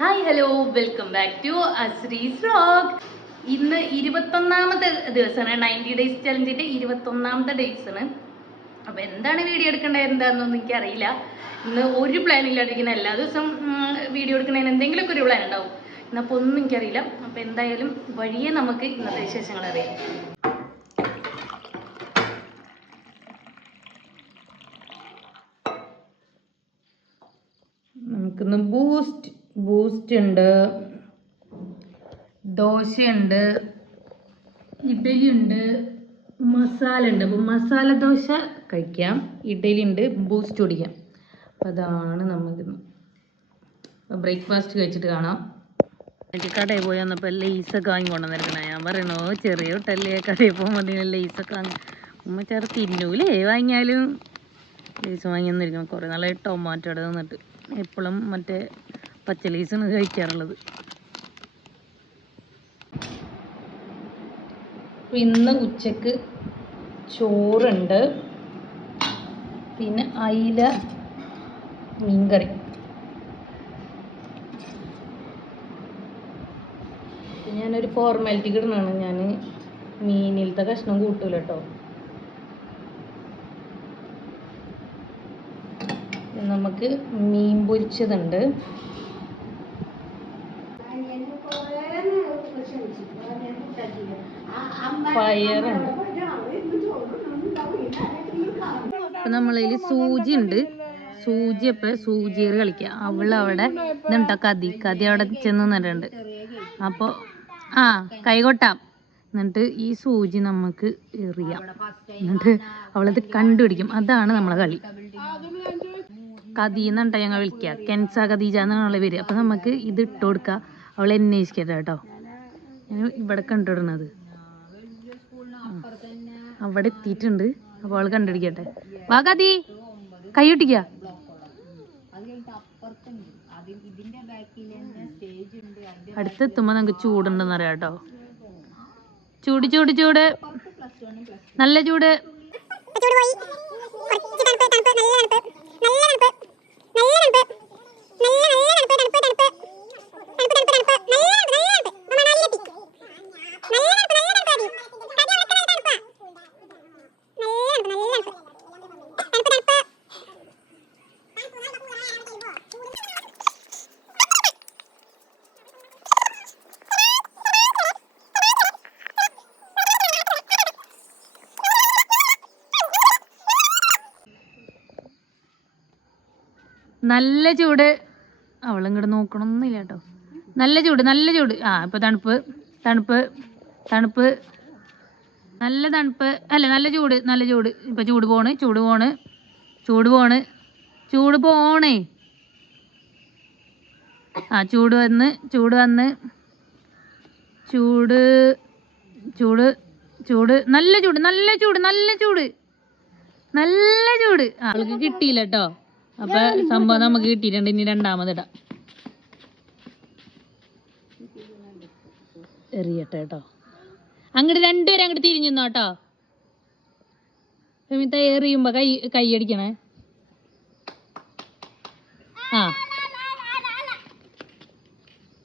Hi hello welcome back to അസ്രീസ് vlog. ഇന്ന് 21ാമത്തെ ദിവസമാണ്. 90 ഡേയ്സ് ചലഞ്ചിൻ്റെ 21ാമത്തെ ഡേയ്സാണ്. അപ്പോൾ എന്താണ് വീഡിയോ എടുക്കേണ്ടത് എന്താണെന്നൊന്നും എനിക്കറിയില്ല. ഇന്ന് ഒരു പ്ലാൻ ഇല്ലാതിരിക്കുന്ന എല്ലാ ദിവസവും വീഡിയോ എടുക്കുന്നതിന് എന്തെങ്കിലുമൊക്കെ ഒരു പ്ലാൻ ഉണ്ടാവും. ഇന്നപ്പോൾ ഒന്നും എനിക്കറിയില്ല. അപ്പോൾ എന്തായാലും വഴിയെ നമുക്ക് ഇന്നത്തെ വിശേഷങ്ങൾ അറിയാം. നമുക്കിന്ന് ബൂസ്റ്റ് ഉണ്ട്, ദോശയുണ്ട്, ഇഡലി ഉണ്ട്, മസാല ഉണ്ട്. അപ്പോൾ മസാല ദോശ കഴിക്കാം, ഇഡലി ഉണ്ട്, ബൂസ്റ്റ് കുടിക്കാം. അപ്പോൾ അതാണ് നമുക്കിന്ന്. അപ്പോൾ ബ്രേക്ക്ഫാസ്റ്റ് കഴിച്ചിട്ട് കാണാം. എനിക്ക് കടയിൽ പോയി വന്നപ്പോൾ ലേസൊക്കെ വാങ്ങി കൊണ്ടുവന്നിരിക്കണേ. ഞാൻ പറയണോ ചെറിയ കുട്ടല്ലേ കടയിൽ പോകുമ്പോൾ ലേസൊക്കെ വാങ്ങി. ഉമ്മ ചേർ തിന്നൂലേ വാങ്ങിയാലും. ലേസ് വാങ്ങി വന്നിരിക്കണം. കുറേ നാളായി ടൊമാറ്റോടെ നിന്നിട്ട് എപ്പോഴും മറ്റേ പച്ച ലേസാണ് കഴിക്കാറുള്ളത്. ഇന്ന് ഉച്ചക്ക് ചോറുണ്ട്, പിന്നെ അയില മീൻകറി. ഞാനൊരു ഫോർമാലിറ്റി കിടന്നാണ്, ഞാൻ മീനിലത്തെ കഷ്ണം കൂട്ടൂല കേട്ടോ. നമുക്ക് മീൻ പൊരിച്ചതുണ്ട്, പയറുണ്ട്. അപ്പം നമ്മളതിൽ സൂചി ഉണ്ട്. സൂചി അപ്പം സൂചിയിൽ കളിക്കുക. അവളവിടെ ഇതുണ്ടോ കതി അവിടെ ചെന്ന് നിന്നിട്ടുണ്ട്. അപ്പോൾ കൈകൊട്ടാം. എന്നിട്ട് ഈ സൂചി നമുക്ക് എറിയാം. എന്നിട്ട് അവളത് കണ്ടുപിടിക്കും. അതാണ് നമ്മളെ കളി. കതി എന്നുണ്ടാ ഞങ്ങൾ വിളിക്കുക. കെൻസ ഖദീജ എന്നാണ് അവളെ പേര്. അപ്പം നമുക്ക് ഇത് ഇട്ട് കൊടുക്കുക. അവളെ അന്വേഷിക്കട്ടെ കേട്ടോ. ഞാൻ ഇവിടെ കണ്ടുവിടണത് അവിടെ എത്തിയിട്ടുണ്ട്. അപ്പോൾ അവൾ കണ്ടുപിടിക്കട്ടെ. വാ കതി, കൈ ഒട്ടിക്ക. അടുത്തെത്തുമ്പോൾ നമുക്ക് ചൂടുണ്ടെന്ന് അറിയാം കേട്ടോ. ചൂട് ചൂട് ചൂട്, നല്ല ചൂട്. നല്ല ചൂട്. അവളിങ്ങോട്ട് നോക്കണമെന്നില്ല കേട്ടോ. നല്ല ചൂട് നല്ല ചൂട്. ഇപ്പം തണുപ്പ് തണുപ്പ് തണുപ്പ്, നല്ല തണുപ്പ്. അല്ല നല്ല ചൂട് നല്ല ചൂട്. ഇപ്പം ചൂട് പോണ് ചൂട് പോണ് ചൂട് പോണ് ചൂട് പോണേ. ചൂട് വന്ന് ചൂട് വന്ന് ചൂട് ചൂട് ചൂട്, നല്ല ചൂട് നല്ല ചൂട് നല്ല ചൂട് നല്ല ചൂട്. അവൾക്ക് കിട്ടിയില്ല കേട്ടോ. അപ്പൊ സംഭവം നമുക്ക് കിട്ടിയിട്ടുണ്ട്. ഇനി രണ്ടാമതിടാം. എറിയട്ടെ കേട്ടോ. അങ്ങോട്ട് രണ്ടുപേരും അങ്ങോട്ട് തിരിഞ്ഞോ കേട്ടോ. എറിയുമ്പോ കൈ അടിക്കണേ.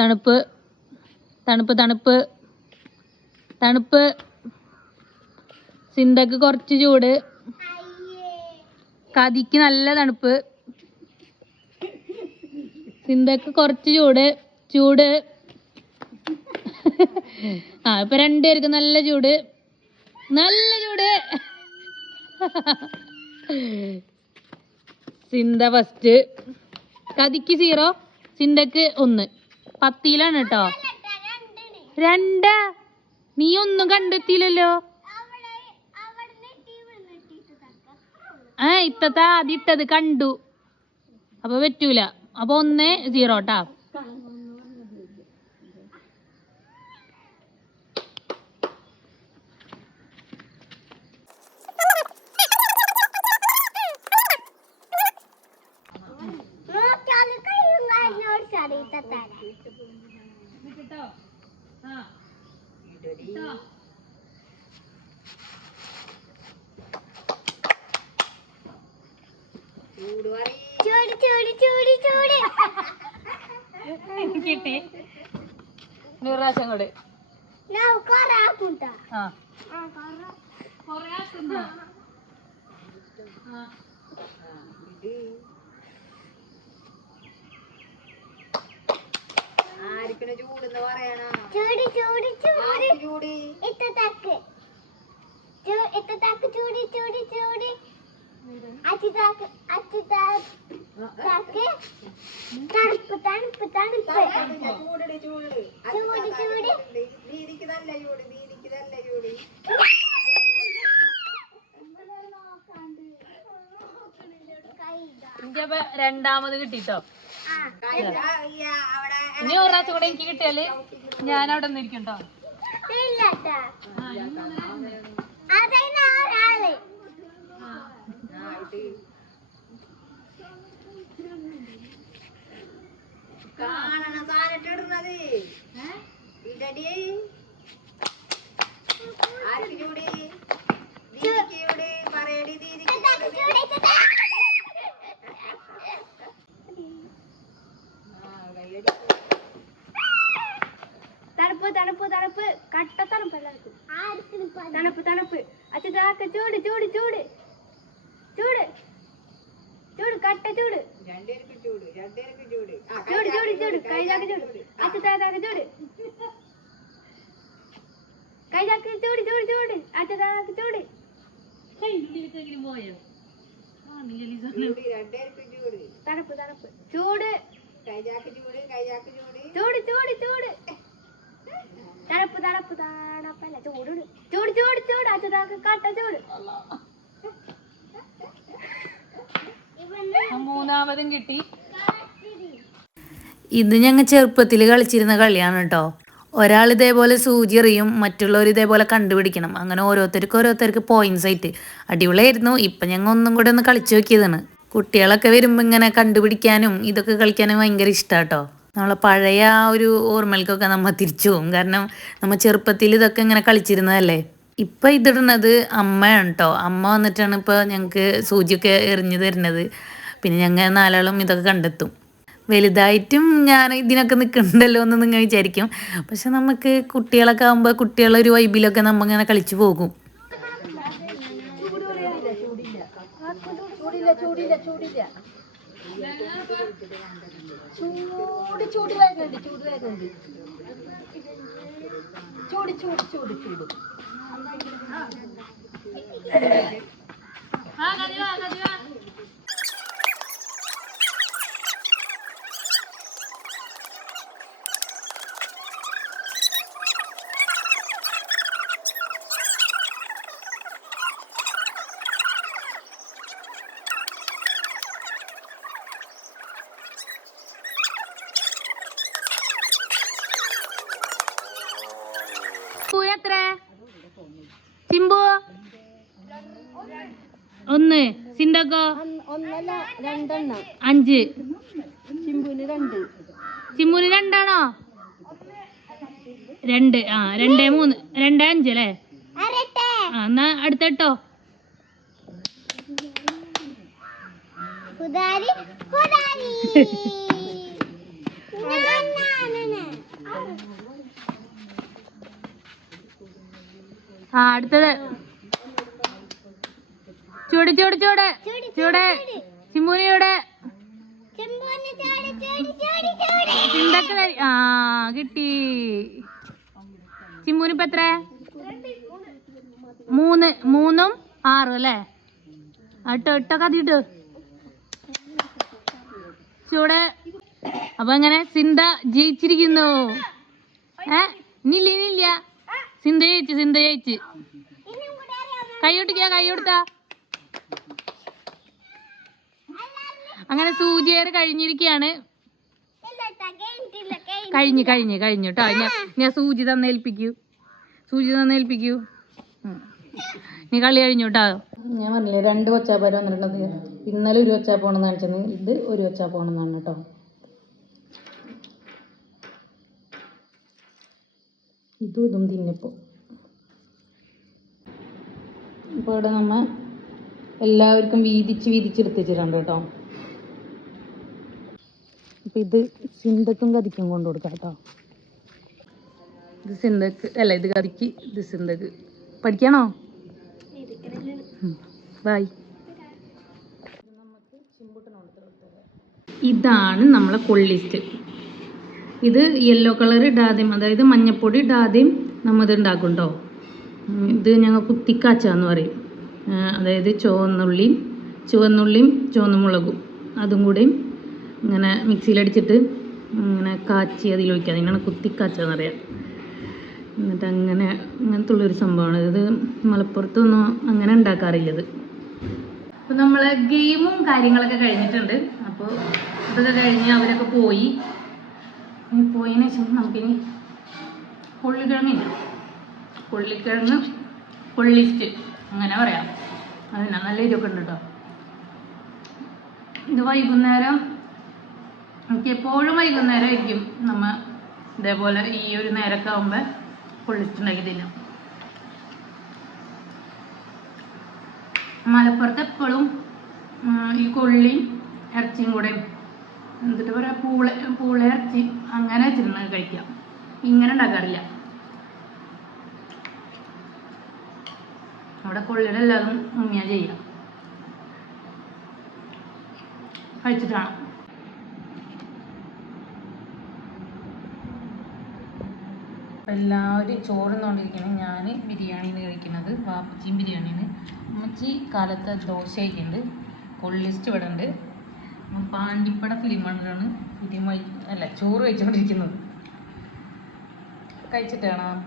തണുപ്പ് തണുപ്പ് തണുപ്പ് തണുപ്പ്. സിന്തക്ക് കുറച്ച് ചൂട്, കതിക്ക് നല്ല തണുപ്പ്. സിന്തക്ക് കുറച്ച് ചൂട് ചൂട്. ഇപ്പൊ രണ്ടുപേർക്ക് നല്ല ചൂട് നല്ല ചൂട്. സിന്ത ഫസ്റ്റ്. കതിക്ക് 0, സിന്തക്ക് 1. 10ലാണ് കേട്ടോ. 2. നീ ഒന്നും കണ്ടെത്തിയില്ലല്ലോ. ഇപ്പത്തെ ആദ്യം ഇട്ടത് കണ്ടു. അപ്പൊ പറ്റൂല. അപ്പൊ 1, 0 ട്ടാ. കിട്ടി 100 പ്രാവശ്യം കൂടെ ആ എനിക്കപ്പ രണ്ടാമത് കിട്ടിട്ടോ. ഇനി 1 പ്രാവശ്യം കൂടെ എനിക്ക് കിട്ടിയാല് ഞാൻ അവിടെ നിന്നിരിക്കട്ടോ. തണുപ്പ് തണുപ്പ് തണുപ്പ് കട്ട തണുപ്പല്ല തണുപ്പ് തണുപ്പ് അച്ഛാക്ക ചൂട് ചൂട് ചൂട് ചൂട് ചൂട് കട്ട ചൂട് ചൂട് ചൂട് ചൂട് കൈജാക്ക് ചൂട് അച്ഛാക്ക ചൂട് കൈജാക്ക് ചൂട് ചൂട് ചൂട് അച്ഛാക്ക ചൂട് തണുപ്പ് തണുപ്പ് ചൂട് ചൂട് ചൂട് ചൂട് തണുപ്പ് തണുപ്പ് തണുപ്പല്ല ചൂട് ചൂട് ചൂട് ചൂട് അച്ഛാക്ക കട്ട ചൂട്. മൂന്നാമതും കിട്ടി. ഇത് ഞങ്ങൾ ചെറുപ്പത്തിൽ കളിച്ചിരുന്ന കളിയാണ് കേട്ടോ. ഒരാൾ ഇതേപോലെ സൂചി എറിയും, മറ്റുള്ളവർ ഇതേപോലെ കണ്ടുപിടിക്കണം. അങ്ങനെ ഓരോരുത്തർക്ക് പോയിന്റ്സ് ആയിട്ട് അടിപൊളിയായിരുന്നു. ഇപ്പം ഞങ്ങൾ ഒന്നും കൂടെ ഒന്ന് കളിച്ചു നോക്കിയതാണ്. കുട്ടികളൊക്കെ വരുമ്പോൾ ഇങ്ങനെ കണ്ടുപിടിക്കാനും ഇതൊക്കെ കളിക്കാനും ഭയങ്കര ഇഷ്ടമാണ് കേട്ടോ. നമ്മളെ പഴയ ആ ഒരു ഓർമ്മകൾക്കൊക്കെ നമ്മൾ തിരിച്ചു പോകും. കാരണം നമ്മൾ ചെറുപ്പത്തിൽ ഇതൊക്കെ ഇങ്ങനെ കളിച്ചിരുന്നതല്ലേ. ഇപ്പം ഇതിടുന്നത് അമ്മയാണ് കേട്ടോ. അമ്മ വന്നിട്ടാണ് ഇപ്പോൾ ഞങ്ങൾക്ക് സൂചിയൊക്കെ എറിഞ്ഞു തരുന്നത്. പിന്നെ ഞങ്ങൾ 4 ആളും ഇതൊക്കെ കണ്ടെത്തും. വലുതായിട്ടും ഞാൻ ഇതിനൊക്കെ നിൽക്കുന്നുണ്ടല്ലോ എന്ന് നിങ്ങൾ വിചാരിക്കും. പക്ഷെ നമുക്ക് കുട്ടികളൊക്കെ ആകുമ്പോൾ കുട്ടികളൊരു വൈബിലൊക്കെ നമ്മൾ ഇങ്ങനെ കളിച്ചു പോകും. എത്ര ചിമ്പു? 1 സിന്തക്കോ 5 ചിമ്പുന് 2 ആണോ? 2 ആ 2 3 2 5 അല്ലേ? ആ എന്നാ അടുത്തട്ടോ. ആ അടുത്തത് ചൂട് ചൂട് ചൂട് ചൂട് ചിമ്പുന് ചൂട് ചിന്തക്ക് ആ കിട്ടി. ചിമ്പുന് ഇപ്പൊ എത്ര? 3 3ഉം 6 അല്ലേ? ഇട്ടോ കതിട്ട് ചൂട്. അപ്പൊ അങ്ങനെ സിന്ത ജയിച്ചിരിക്കുന്നു. ഇനിയില്ല സിന്ത ജയിച്ച് കൈ കൊടുത്താ. അങ്ങനെ സൂചിയേറ് കഴിഞ്ഞിരിക്കുകയാണ്. കഴിഞ്ഞു കേട്ടോ. ഞാൻ സൂചി തന്നേൽപ്പിക്കൂ. നീ കളി കഴിഞ്ഞു കേട്ടോ. ഞാൻ പറഞ്ഞില്ലേ 2 കൊച്ചാപ്പാര് വന്നിട്ടുണ്ടത്. ഇന്നലെ ഒരു കൊച്ചാപ്പോണെന്ന് കാണിച്ചത്, ഇത് ഒരു കൊച്ചാപ്പോണെന്നാണ് കേട്ടോ. ഇതും തിന്നിപ്പോൾ. ഇപ്പോൾ ഇവിടെ നമ്മൾ എല്ലാവർക്കും വീതിച്ചെടുത്ത് വെച്ചിട്ടുണ്ട് കേട്ടോ. അപ്പോൾ ഇത് സിന്തക്കും കതിക്കും കൊണ്ട് കൊടുക്കാം കേട്ടോ. ഇത് സിന്തക്ക് അല്ല, ഇത് കതിക്ക്, ഇത് സിന്തക്ക്. പഠിക്കണോ? ബൈ. ഇതാണ് നമ്മളെ കൊള്ളിസ്റ്റ്. ഇത് യെല്ലോ കളർ ഇടാതെയും, അതായത് മഞ്ഞപ്പൊടി ഇടാതെയും നമ്മത് ഉണ്ടാക്കും കേട്ടോ. ഇത് ഞങ്ങൾ കുത്തിക്കാച്ചാന്ന് പറയും. അതായത് ചുവന്നുള്ളിയും ചുവന്ന മുളകും അതും കൂടെയും ഇങ്ങനെ മിക്സിയിലടിച്ചിട്ട് ഇങ്ങനെ കാച്ചി അതിലൊഴിക്കുക. അതിനാണ് കുത്തിക്കാച്ചാന്ന് പറയാം. എന്നിട്ട് അങ്ങനത്തെ ഉള്ളൊരു സംഭവമാണ് ഇത്. മലപ്പുറത്തൊന്നും അങ്ങനെ ഉണ്ടാക്കാറില്ലത്. അപ്പോൾ നമ്മളെ ഗെയിമും കാര്യങ്ങളൊക്കെ കഴിഞ്ഞിട്ടുണ്ട്. അപ്പോൾ ഇതൊക്കെ കഴിഞ്ഞ് അവരൊക്കെ പോയതിനു ശേഷം നമുക്കിനി കൊള്ളിസ്റ്റ് അങ്ങനെ പറയാം. അതിനാ നല്ല എരിവൊക്കെ ഉണ്ട് കേട്ടോ. ഇത് വൈകുന്നേരം, എനിക്ക് എപ്പോഴും വൈകുന്നേരം ആയിരിക്കും നമ്മൾ ഇതേപോലെ ഈ ഒരു നേരമൊക്കെ ആകുമ്പോൾ കൊള്ളിസ്റ്റ് ഉണ്ടാക്കി തിന്നാം. മലപ്പുറത്ത് എപ്പോഴും ഈ കൊള്ളിയും ഇറച്ചിയും കൂടെ എന്നിട്ട് പറയാം പൂള ഇറച്ചി അങ്ങനെ വെച്ചിരുന്നത് കഴിക്കാം. ഇങ്ങനെ ഉണ്ടാക്കാറില്ല. അവിടെ കൊള്ളിയുടെ എല്ലാതും മുങ്ങിയാ ചെയ്യാം. കഴിച്ചിട്ടാണ് എല്ലാവരും ചോറുന്നോണ്ടിരിക്കണം. ഞാൻ ബിരിയാണിന്ന് കഴിക്കുന്നത്. വാപ്പച്ചിയും ബിരിയാണിന്. അമ്മച്ചി കാലത്തെ ദോശ കഴിക്കുന്നുണ്ട്. കൊള്ളിസ്റ്റ് ഇവിടെ ഉണ്ട്. പാണ്ടിപ്പട ഫിലിമാണ് ചോറ് കഴിച്ചുകൊണ്ടിരിക്കുന്നത്. കഴിച്ചിട്ട് കാണാം.